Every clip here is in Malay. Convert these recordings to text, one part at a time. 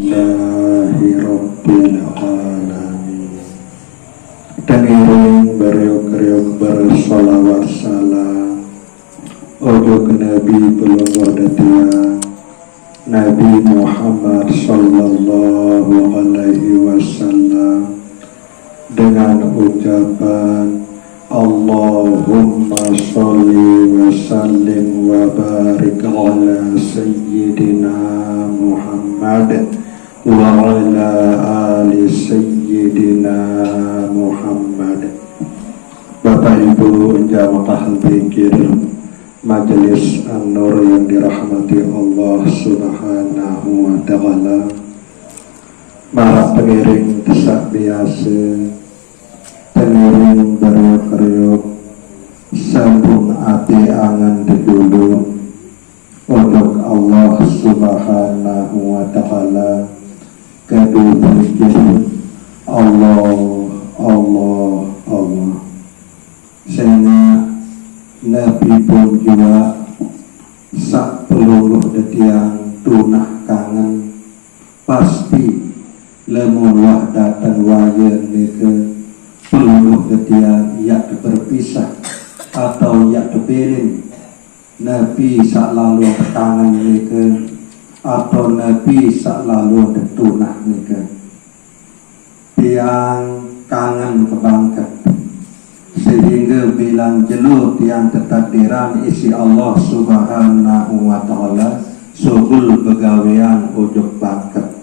Alhamdulillahi Rabbil Alamin. Tangiring beriuk-riuk bersolawat salam untuk Nabi pelunggur datia Nabi Muhammad Sallallahu Alaihi Wasallam dengan ucapan Allahumma sholli wa sallim wa barik ala sayyidina Muhammad wa ala ali sayyidina Muhammad. Bapak Ibu jamaah zikir Majelis An-Nur yang dirahmati Allah Subhanahu wa Ta'ala, para pengiring desak biasa, pengiring beriuk-riuk, sambung ati angan dulu untuk Allah Subhanahu wa Ta'ala. Kedua berikir Allah, Allah, Allah. Sehingga Nabi pun juga sak peluluh detiang tunah kangen pasti lemulah datang waya nike peluluh detiang yak berpisah atau yak tebeling Nabi sak lalu kangen nike atau Nabi sak lalu tunah nike tiang kangen kebangkat sehingga bilang jelut yang ketakdiran isi Allah Subhanahu wa Ta'ala subul begawean ujuk bangkat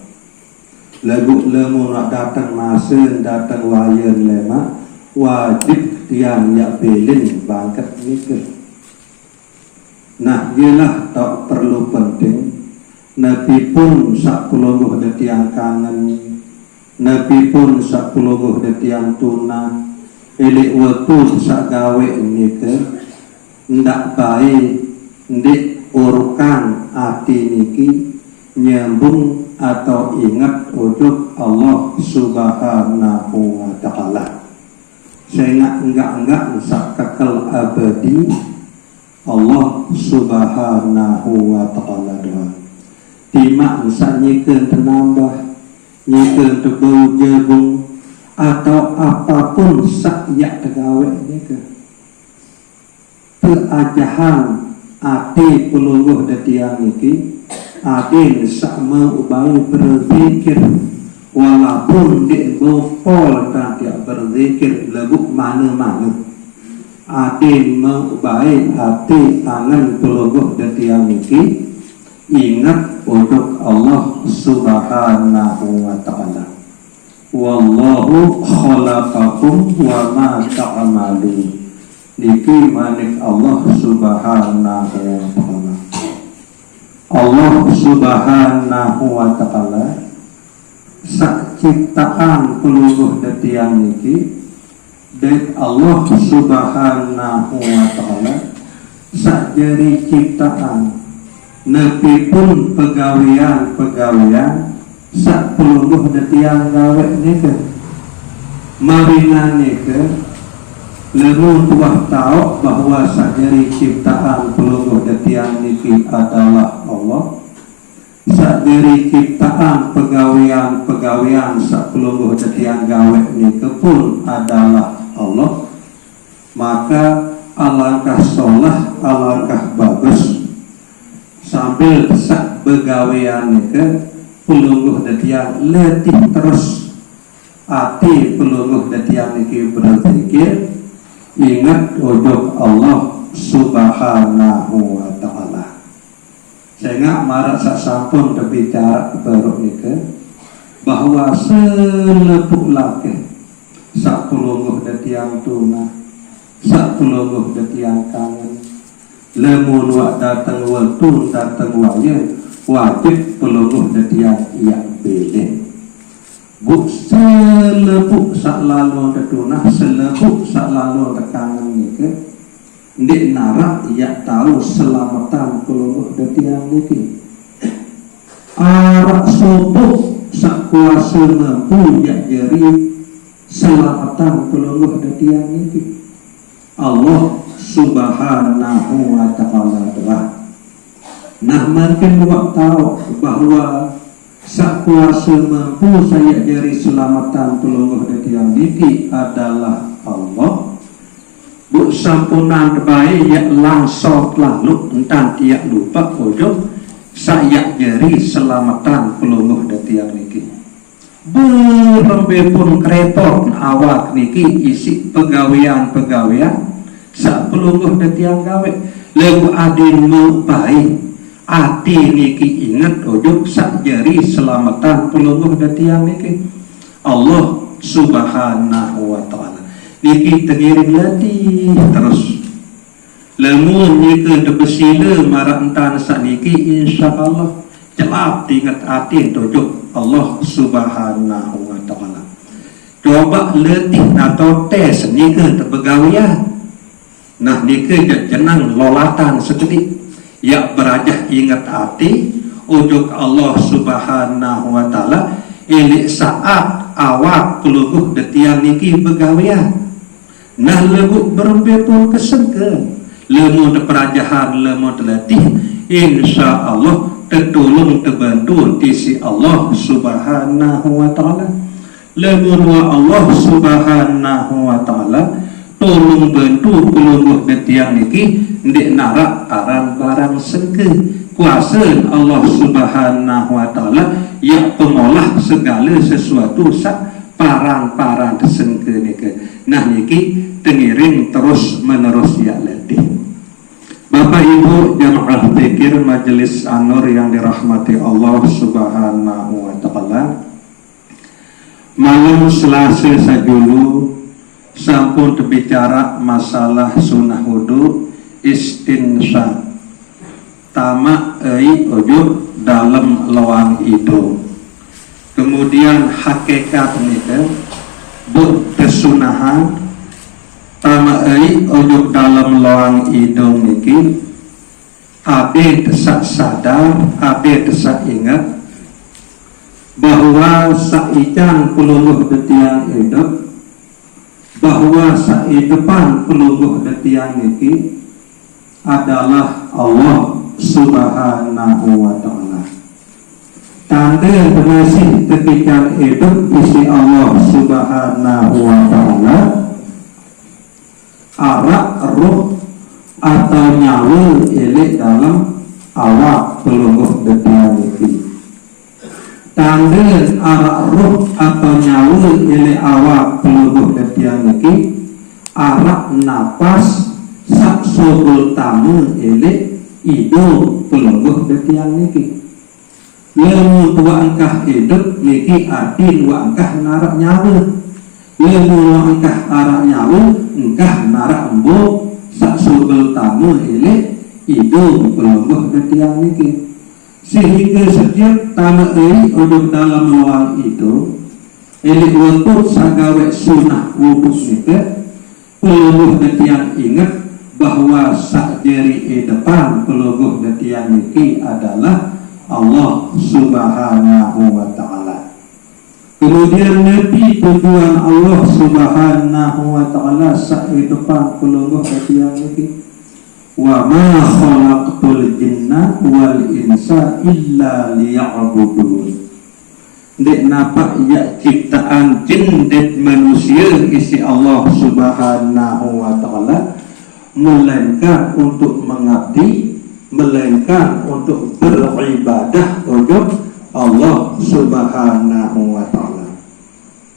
lagu lemu nak datang masa datang wayan lema wajib tiang yak belin bangkat nikah. Nah ialah tak perlu penting Nabi pun sak puluh detiang kangen, Nabi pun sak puluh detiang tunah. Elik waktu sak gawe nike ndak baik ndik urukan hati niki nyambung atau ingat ujuk Allah Subhanahu wa Ta'ala sehingga enggak sak kekal abadi Allah Subhanahu wa Ta'ala doa timak sak nyikeun tenambah nyikeun tebu jebung atau apapun sakyak tegawe nike peajahan ati pelungguh detiang niki adin sama ubai berzikir walaupun di bofol tak berzikir lebuk mana-mana adin mengubai hati angan pelungguh detiang niki ingat untuk Allah Subhanahu wa Ta'ala. Wallahu khalaqakum wa ma ta'malun. Niki manik Allah Subhanahu wa Ta'ala. Allah Subhanahu wa Ta'ala sak ciptaan peluluh detiang niki dan Allah Subhanahu wa Ta'ala sak jari ciptaan nepi pun pegawean sak peluluh detiang gawe nike marina nike lemu tuah tahu bahwa sak jari ciptaan peluluh detiang niki adalah Allah. Sak jari ciptaan pegawean sak peluluh detiang gawe nike pun adalah Allah. Maka alangkah solah, alangkah bagus sambil sak begawean nike pelungguh detiang letih terus hati pelungguh detiang niki berzikir ingat ujuk Allah Subhanahu wa Ta'ala sehingga marak sak sampun berbicara baru niki bahwa selepuk laki sak pelungguh detiang tunah sak pelungguh detiang kangen lemun wak datang waktu datang waya wajib peluluh detiang yang belin buk selepuk sak lalu detunah selepuk sak lalu tekangan nike ndik narak ia tahu selamatan peluluh detiang niki arak sopuk sak kuasa mampu ia jari selamatan peluluh detiang niki Allah Subhanahu wa Ta'ala doa. Nah makin buat tahu bahwa sak kuasa mampu saya dari selamatan pelungguh detiang niki adalah Allah. Bu sampunan baik ya langsung lalu entan tiak lupa ojo saya jari selamatan pelungguh detiang niki. Berembe pun krepot awak niki isi pegawean sak pelungguh detiang gawe lagu adin mau baik ati niki ingat ojo sak jari selamatan pelungguh detiang niki Allah subhanahu wa ta'ala niki tengiring latih terus lemun niki debesila marah entan sak niki insyaallah celap ingat ati ojo Allah subhanahu wa ta'ala coba letih atau tes niki terbegawian nah niki jenang lolatan seketik ya berajah ingat hati ujuk Allah subhanahu wa ta'ala ilik saat awak pelungguh detiang niki begawian nah lebuk berembe pun kesengke lemu perajahan lemu telatih insya Allah tertolong terbantu tisi Allah subhanahu wa ta'ala lemu Allah subhanahu wa ta'ala tolong bantu pelungguh detiang niki ndik narak aran barang sengke kuasa Allah subhanahu wa ta'ala yang pengolah segala sesuatu sak parang-parang sengke niki nah niki tengiring terus menerus ya letih. Bapak Ibu jamaah pikir majelis An-Nur yang dirahmati Allah subhanahu wa ta'ala, malam Selasa sajulu sampun terbicara masalah sunnah wudu istinsya tamak ojo dalam lawang itu kemudian hakikat nike buk kesunahan tamak ojo dalam lawang hidung niki abe desak sadar abe desak ingat bahwa saican peluluh detiang hidup bahwa depan pelungguh detiang niki adalah Allah subhanahu wa ta'ala. Tanda penasih ketika hidup isi Allah subhanahu wa ta'ala arak ruh atau nyawa ilik dalam awak pelungguh detiang niki. Tanda arak ruh atau nyawa ilik awak pelungguh detiang niki arak napas sak sobul tamu ilik hidup pelungguh detiang niki. Lemu tua angkah hidup niki adin wa angkah narak nyawa. Lemu wa angkah arak nyawa angkah narak embuk sak sobul tamu ilik hidup pelungguh detiang niki. Sehingga setiap tanah ini untuk dalam luang itu elik untuk sagawe sunnah wudhu nike pelungguh detiang ingat bahwa sak jari depan pelungguh detiang niki adalah Allah subhanahu wa ta'ala. Kemudian Nabi tujuan Allah subhanahu wa ta'ala sak depan pelungguh detiang niki wa ma khalaqtul jinna wal insa illa liya'budun. Dek napa ya ciptaan jin dan manusia isi Allah subhanahu wa ta'ala melainkan untuk mengabdi, melainkan untuk beribadah untuk Allah subhanahu wa ta'ala.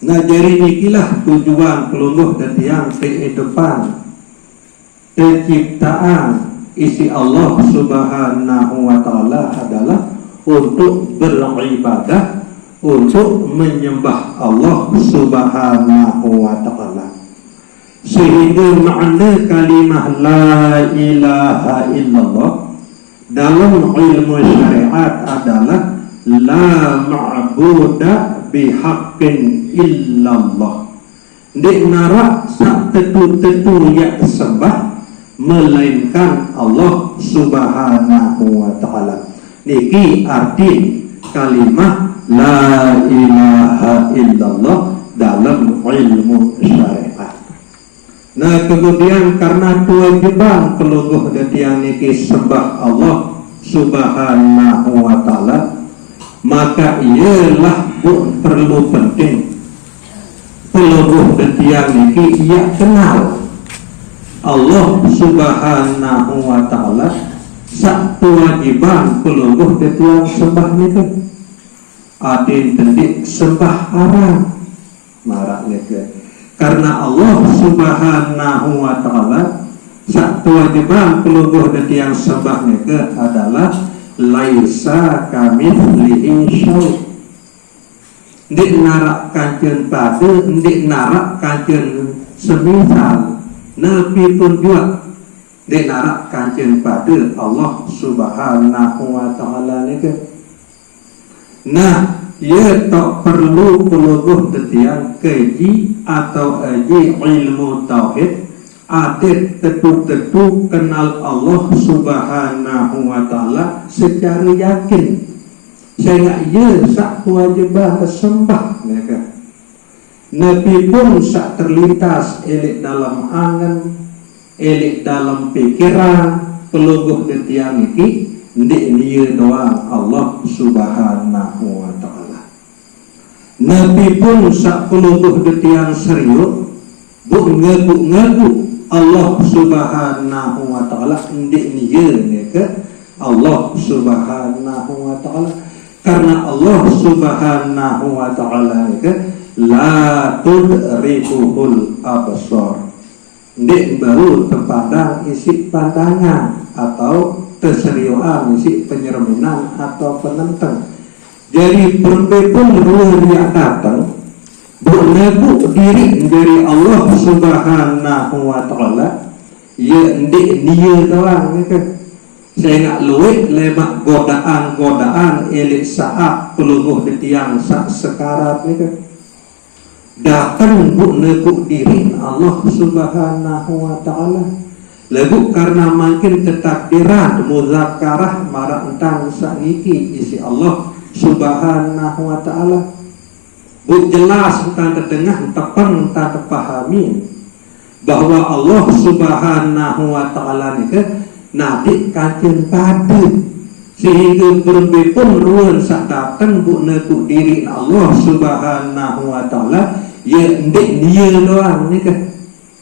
Nah jadi inilah tujuan pelungguh detiang kehidupan penciptaan isi Allah subhanahu wa ta'ala adalah untuk beribadah, untuk menyembah Allah subhanahu wa ta'ala. Sehingga makna kalimah la ilaha illallah dalam ilmu syariat adalah la ma'buda bihaqqin illallah. Di narak sak tentu-tentu yang sembah melainkan Allah subhanahu wa ta'ala. Niki arti kalimah la ilaha illallah dalam ilmu syariat. Nah kemudian karena kewajiban pelungguh detiang niki sembah Allah subhanahu wa ta'ala maka ialah perlu penting peluruh detiang niki ia kenal Allah Subhanahu wa ta'ala sak kewajiban peluruh detiang sembah niki adin tendik sembah haram marak niki karena Allah Subhanahu wa ta'ala sak kewajiban peluruh detiang sembah niki adalah laisa kamitslihi syai'. Ndik narak kanjen pada, ndik narak kanjen semisal, nabi pun juga ndik narak kanjen pada Allah Subhanahu wa ta'ala ni ke. Nah, ia tak perlu peluruh detiang keji atau aji ilmu tauhid adet tetu-tetu kenal Allah Subhanahu wa ta'ala secara yakin sehingga ia sak kewajiban sembah mereka. Nabi pun sak terlintas elik dalam angan, elik dalam pikiran peluruh detiang iki ndik dia doang Allah Subhanahu wa ta'ala. Nabi pun sak peluruh detiang serius bu ngaku Allah Subhanahu wa ta'ala ndik dia ke Allah Subhanahu wa ta'ala. Karena Allah Subhanahu wa ta'ala itu la tudrikuhul absar. Ndik baru terpandang isi pandangan atau keseriusan isi penyerminan atau penentang. Jadi berbepun ruh yang datang berlaku diri dari Allah Subhanahu wa ta'ala ya ndik dia doang itu. Saya nak luit lemak godaan elik saat peluruh detiang sak sekarat ni ke datang bu nekuk diri Allah Subhanahu wa ta'ala lagu karena makin ketakdiran muzakarah marah entang sak niki isi Allah Subhanahu wa ta'ala bu jelas entang terdengar tepang entang terpahami bahwa Allah Subhanahu wa ta'ala ni ke nanti kajian pada sehingga berbepun ruan sak datang bu nekuk diri Allah Subhanahu wa ta'ala ya ndik dia doang ni kan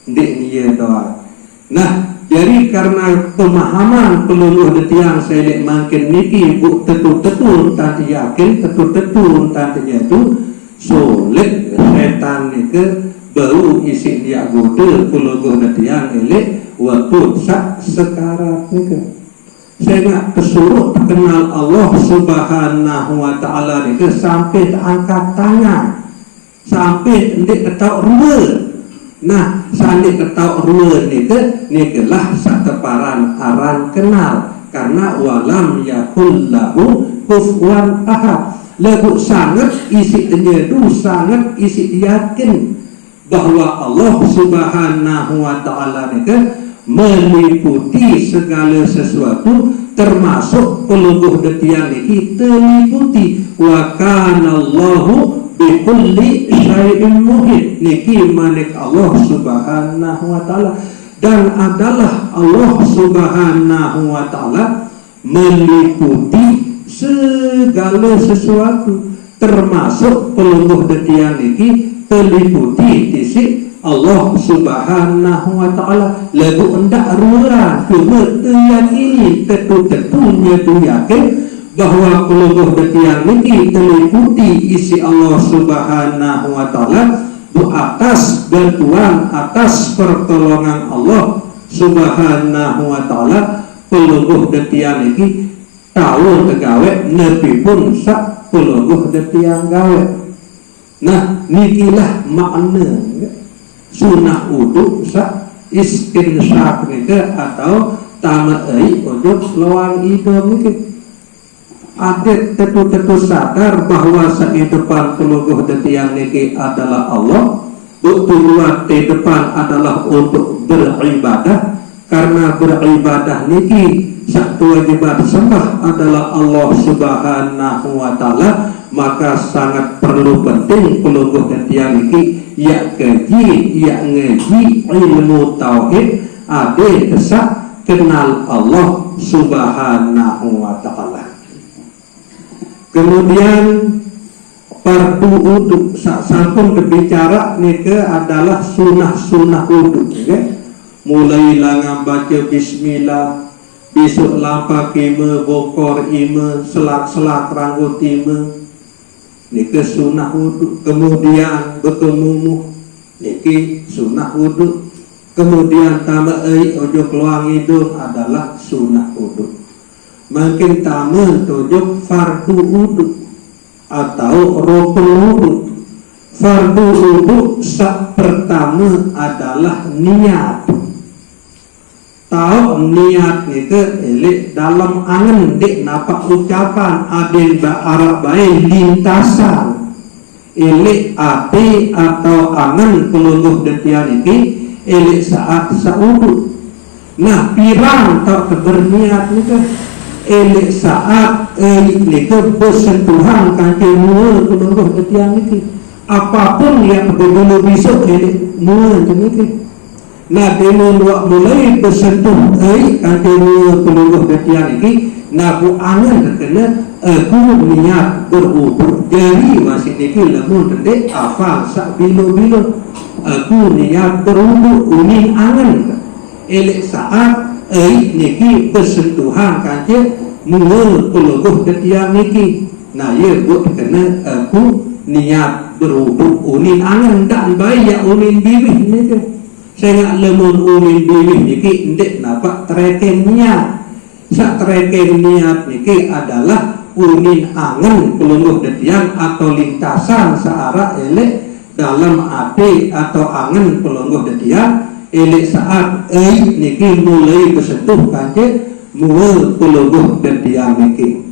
ndik dia doang. Nah jadi karena pemahaman peluruh detiang saya makin niki bu tetu-tetu tanti yakin tetu-tetu tanti itu sulit setan ni ke baru isi dia goda peluruh detiang elek waktu sak sekarat ni ke. Saya nak kesuruh kenal Allah Subhanahu wa ta'ala ni ke sampai angkat tangan sampai ndik ketak rua. Nah sampai ketak rua ni ke lah sak teparan aran kenal karena walam yakul lahu kufuwan ahad lagu sangat isi penyedu sangat isi yakin bahwa Allah Subhanahu wa ta'ala ni ke meliputi segala sesuatu termasuk peluruh detiang ini terliputi wa kana Allahu bikulli syai'in muhit niki manik Allah Subhanahu wa ta'ala dan adalah Allah Subhanahu wa ta'ala meliputi segala sesuatu termasuk peluruh detiang ini terliputi disik Allah Subhanahu wa ta'ala lagu hendak ruang cuma teriyakini tetu-tetunya tu yakin bahawa peluruh detiang ini terliputi isi Allah Subhanahu wa ta'ala bu atas bantuan atas pertolongan Allah Subhanahu wa ta'ala peluruh detiang ini tahu tegawe Nabi pun sak peluruh detiang gawe. Nah nikilah makna sunah uduk sak istinsyak nike atau tamai untuk luang hidung nike. Adet tetu-tetu sadar bahwa saat depan peluruh detiang nike adalah Allah. Tujuan di depan adalah untuk beribadah karena beribadah niki satu wajibat sembah adalah Allah Subhanahu wa ta'ala maka sangat perlu penting peluruh detiang niki ya keji, ya ngeji ilmu tauhid ade kesak kenal Allah Subhanahu wa ta'ala. Kemudian fardu uduk sampun berbicara nika adalah sunah uduk, okay? Mulai langang baca bismillah, besok lampa kema, bokor ima, selak ranggut ima, nika sunah uduk. Kemudian bertemu niki sunah uduk. Kemudian tama ojo keluar hidung adalah sunah uduk. Makin tama tujuh fardu uduk atau rukun uduk. Fardu uduk sak pertama adalah niat. Tahu niat itu elik dalam angen dek napak ucapan adil Arab baik lintasan elik ati atau angen peluluh detian ini elik saat sauduk. Nah pirang tak berniat itu elik saat elik bersentuhan kanci mua peluluh detian ini apapun yang berbulu besok elik mua ini. Nah demo mulai bersentuh kanci mua peluluh detian ini nah bu angen terkena aku niat berubur jadi masih niki lamun tendek afal sak bilo aku niat berubur uning angen elek saat niki bersentuhan kanci mua peluluh detian niki nah ya bu terkena aku niat berubur uning angen dan bayi ya uning bibih niki. Saya lemun umin bibih niki ndek napak trekeng niat. Sak trekeng niat niki adalah umin angen peluluh detian atau lintasan searah elek dalam ati atau angen peluluh detian elek saat niki mulai bersentuh kanci mua peluluh detian niki.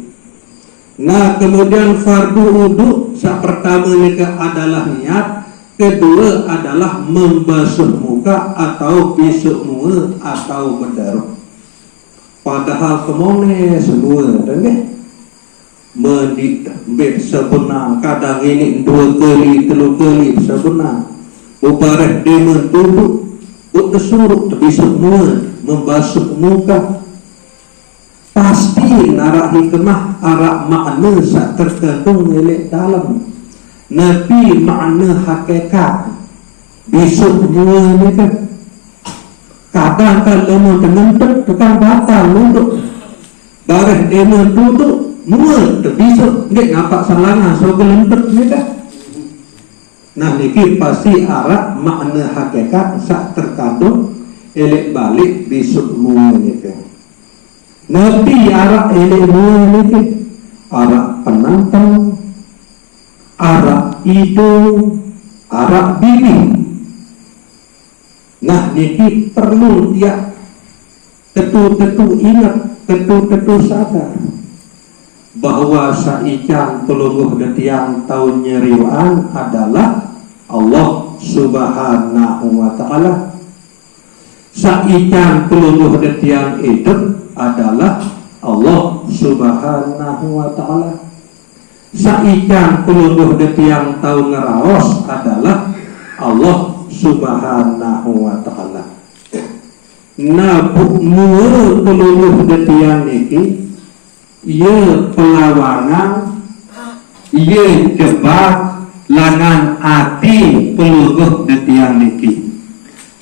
Nah kemudian fardu uduk sak pertama niki adalah niat. Kedua adalah membasuh muka atau bisuk mua atau berdarah. Padahal kemone semua dan mendikbet sebenar kadang ini 2 kali 3 kali sebenar. Ubareh dia tunduk disuruh bisuk mua membasuh muka. Pasti arah hikmah arah makna sak terkandung elek dalam. Nabi makna hakikat besok mua ni kan kadang kalau menentuk tukang batal untuk bareh demo duduk mua besok dia nampak salangan so gelentuk ni kan. Nah niki pasti arah makna hakikat sak terkandung elek balik besok mua ni kan. Nabi arah elek mua ni kan arah penantang arak hidung, arak bibir. Nah, niki perlu dia tetu-tetu ingat, tetu-tetu sadar bahwa saican peluluh detian tahun nyeriwan adalah Allah Subhanahu wa Ta'ala. Saican peluluh detian itu adalah Allah Subhanahu wa Ta'ala. Saican peluluh detiang tahu ngeraos adalah Allah Subhanahu wa Ta'ala. Nah mua peluluh detiang niki ia pelawangan ia jebak langan ati peluluh detiang niki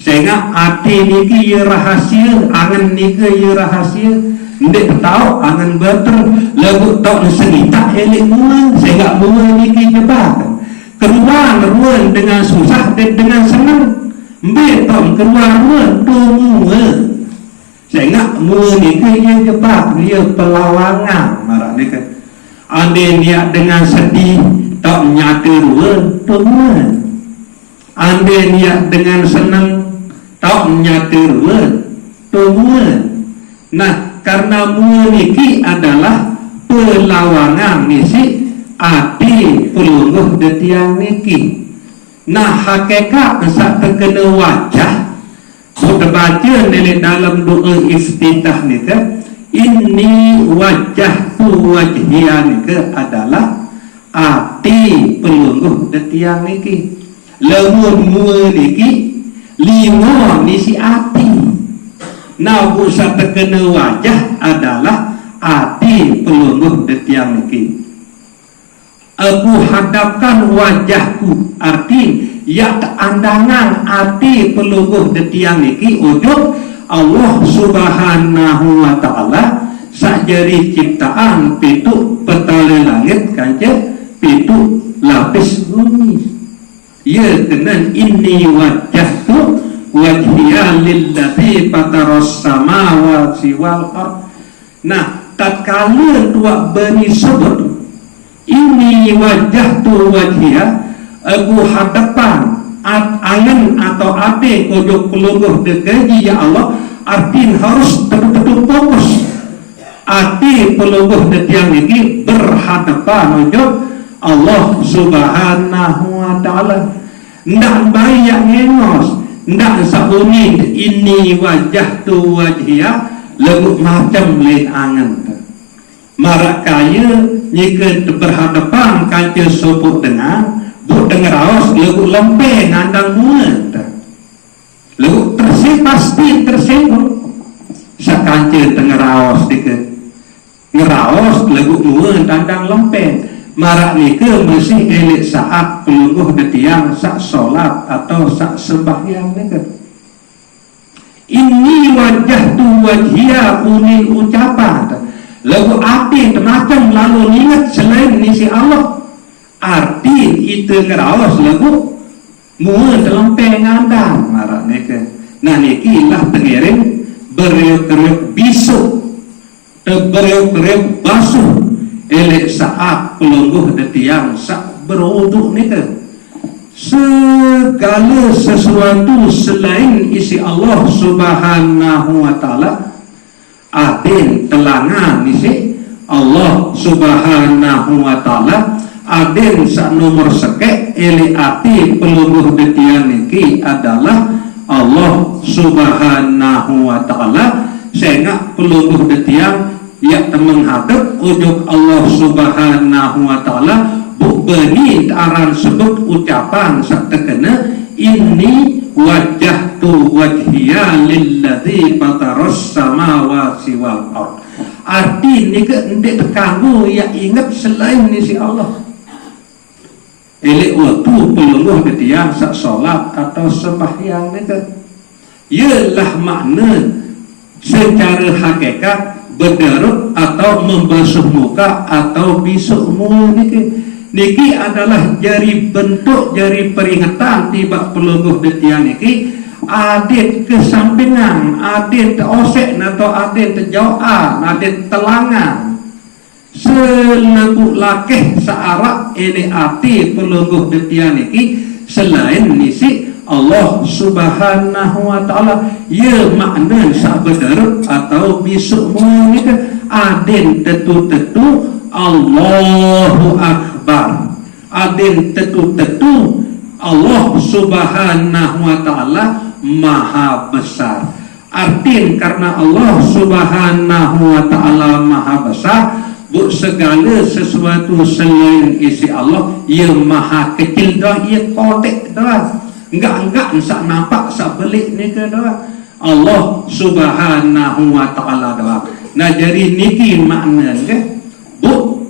sehingga ati niki ia rahasia angan niki ia rahasia. Ndek tahu angan betul lagu tak senita elik mua sehingga mua niki jebak keluar ruan dengan susah dan dengan senang betul keluar ruan tu mua sehingga mua niki dia jebak dia pelawangan marah ni kan ande niat dengan sedih tak nyata ruan tu mua ande niat dengan senang tak nyata ruan tu mua. Nah karena mua niki adalah perlawanan misi ati peluluh detiang niki. Nah hakikat sak terkena wajah sudah baca dalam doa iftitah nika ini wajah tu wajhiya nika adalah ati peluluh detiang niki. Lamun mua niki lima misi ati. Nah pusat terkena wajah adalah ati peluluh detiang niki. aku hadapkan wajahku, arti ya andangan ati pelungguh detiang niki ujung Allah Subhanahu wa ta'ala sajari ciptaan pitu petala langit kanca pitu lapis bumi. Ya kenan inni wajjahtu wajhiya lillati fataras samawati wal ard. Nah, tatkala dua bani sebut inni wajjahtu wajhiya, aku hadapan angin atau ate ujung pelungguh dekeji ya Allah, arti harus betul-betul fokus. Ati pelungguh detiang ini berhadapan ujung Allah Subhanahu wa ta'ala. Ndak banyak ngengos, ndak sauni ini wajah tu wajhiya lagu macam lain angan. Marak kaya jika berhadapan kanca sobut dengan bu dengar awas lagu lempeng andang muat. Lagu pasti tersinggung. Sakanca dengar awas dikit ngeraos lagu muat andang lempeng. Marak nika masih elik saat pelungguh detiang sak solat atau sak sembahyang nika. Ini wajah tu wajhiya unil ucapan lagu api macam lalu ingat selain nisi Allah. Arti itu ngerawas lagu muat lempeng andang marak nika. Nah niki lah tengiring beriuk-riuk bisu beriuk-riuk basuh elek saat pelungguh detiang sak berwuduk nika. Segala sesuatu selain isi Allah Subhanahu wa ta'ala adin telangan isi Allah Subhanahu wa ta'ala adin sak nomor sekek elek ati pelungguh detiang niki adalah Allah Subhanahu wa ta'ala. Sehingga pelungguh detiang ya menghadap ujung Allah Subhanahu wa ta'ala bu beni aran sebut ucapan sak tekena inni wajjahtu wajhiya lilladzi fataras samawati wal ard. Arti nika ndek terganggu ya ingat selain nisi Allah. Elek waktu pelungguh detiang sak solat atau sembahyang nika ialah makna secara hakikat berdarut atau membasuh muka atau bisuk mulut niki adalah jari bentuk jari peringatan tiba pelungguh detiang niki adit kesampingan, adit osek atau adit terjauhan, adit telangan selebuk lakeh searak ini ati pelungguh detiang niki selain nisi Allah Subhanahu wa ta'ala. Ya makna sabedarut atau bisuk munika adin tetu-tetu Allahu Akbar, adin tetu-tetu Allah Subhanahu wa ta'ala maha besar. Artin karena Allah Subhanahu wa ta'ala maha besar bu segala sesuatu selain isi Allah ia maha kecil dah, ia kodek dah, enggak sak nampak sak belik nika dah Allah Subhanahu wa ta'ala dah. Nah jadi niki makna ke bu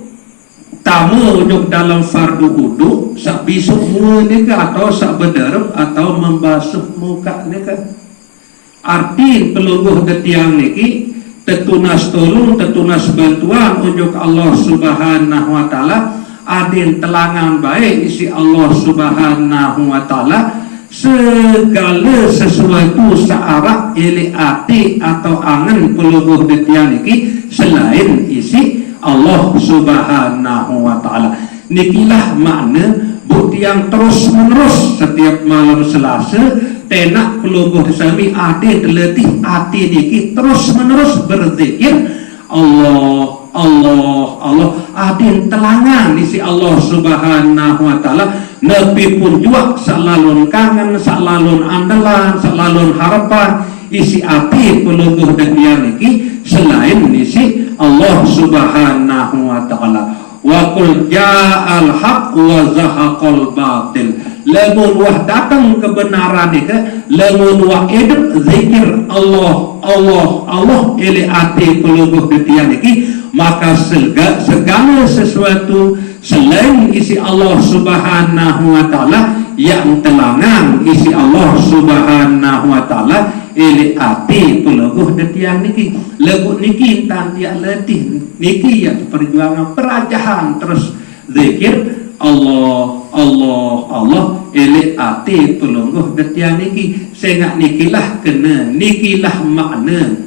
tamu ujung dalam fardu wudu sak bisuk muka nika atau sak berdarut atau membasuh muka nika. Arti pelungguh detiang niki tetunas tolong tetunas bantuan ujung Allah Subhanahu wa ta'ala adin telangan baik isi Allah Subhanahu wa ta'ala segala sesuatu searah ili ati atau angan pelungguh detiang niki selain isi Allah Subhanahu wa ta'ala. Nikilah makna bukti yang terus menerus setiap malam Selasa tenak pelungguh sami ati terletih ati niki terus menerus berzikir Allah Allah Allah adin telangan isi Allah Subhanahu wa ta'ala. Nabi pun juga salalun kangen, salalun andalan, salalun harapan isi ati pelungguh detiang niki selain isi Allah Subhanahu wa ta'ala. Wa qul ja'al haq wa zahaqal batil. Lamun wah datang kebenaran nika, lamun wah hidup zikir Allah Allah Allah ili ati pelungguh detiang niki, maka segala sesuatu selain isi Allah Subhanahu wa taala yang telangan isi Allah Subhanahu wa taala ele ati pelogoh detiang niki lebu niki tan tiak letih niki ya perjuangan perajahan terus zikir Allah Allah Allah ele ati pelogoh detiang niki sehingga nikilah kena nikilah makna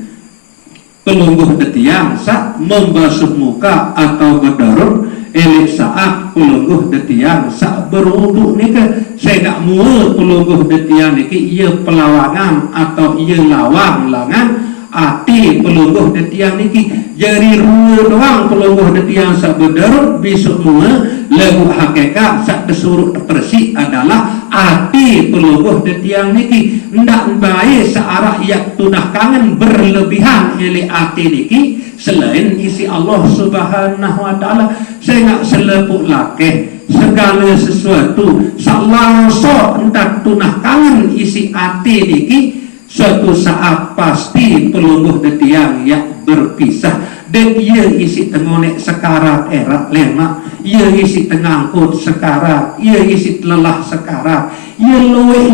pelungguh detiang saat membasuh muka atau berdarut elik saat pelungguh detiang saat berwuduk nika saya nak mua pelungguh detiang niki ia pelawangan atau ia lawang langan ati pelungguh detiang niki jari rua doang pelungguh detiang saat berdarut besok mua lagu hakikat saat kesurut persik adalah ati pelungguh detiang niki ndak baik searah yak tunah kangen berlebihan ele ati niki selain isi Allah Subhanahu wa taala saya selepuk lakeh segala sesuatu salangso entak tunah kangen isi ati niki suatu saat pasti pelungguh detiang yang berpisah dan ia isi tengonek sekarat erak lemak ia isi tengangkut sekarat ia isi lelah sekarat ia luwih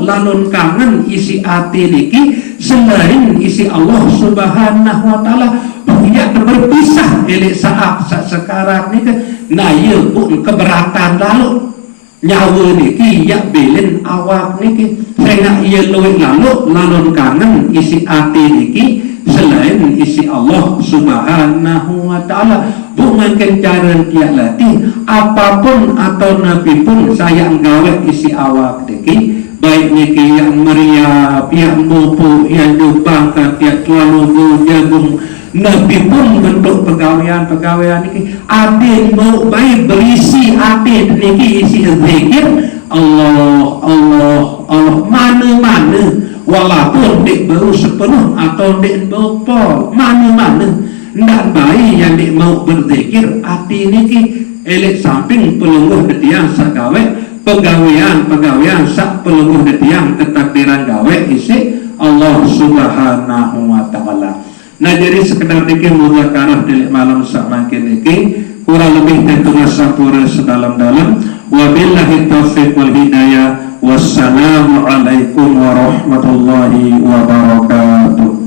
lalun kangen isi ati niki selain isi Allah Subhanahu wa taala ia berpisah elek saat sekarat niki nah ia pun keberatan lalu nyawa niki yak belen awak niki sehingga ia luwih lalun kangen isi ati niki selain isi Allah Subhanahu wa taala bukan cara kia latih apapun atau nabi pun saya gawe isi awak niki baik niki yang meriah yang mupu yang dubangkan yang selalu jagung nabi pun bentuk pegawaian niki adil mau baik berisi adil niki isi zikir Allah Allah Allah mana-mana walaupun dek baru sepenuh atau dek baru pol mana-mana ndak baik yang dek mau berzikir hati niki elek samping pelungguh detiang sak gawe pegawaian sak pelungguh detiang ketakdiran gawe isi Allah Subhanahu wa taala. Nah jadi sekedar niki muzakarah delik malam sak mangkin niki kurang lebih tentunya sampura sedalam-dalam wabillahi taufiq wal hidayah wassalamu alaikum warahmatullahi wabarakatuh.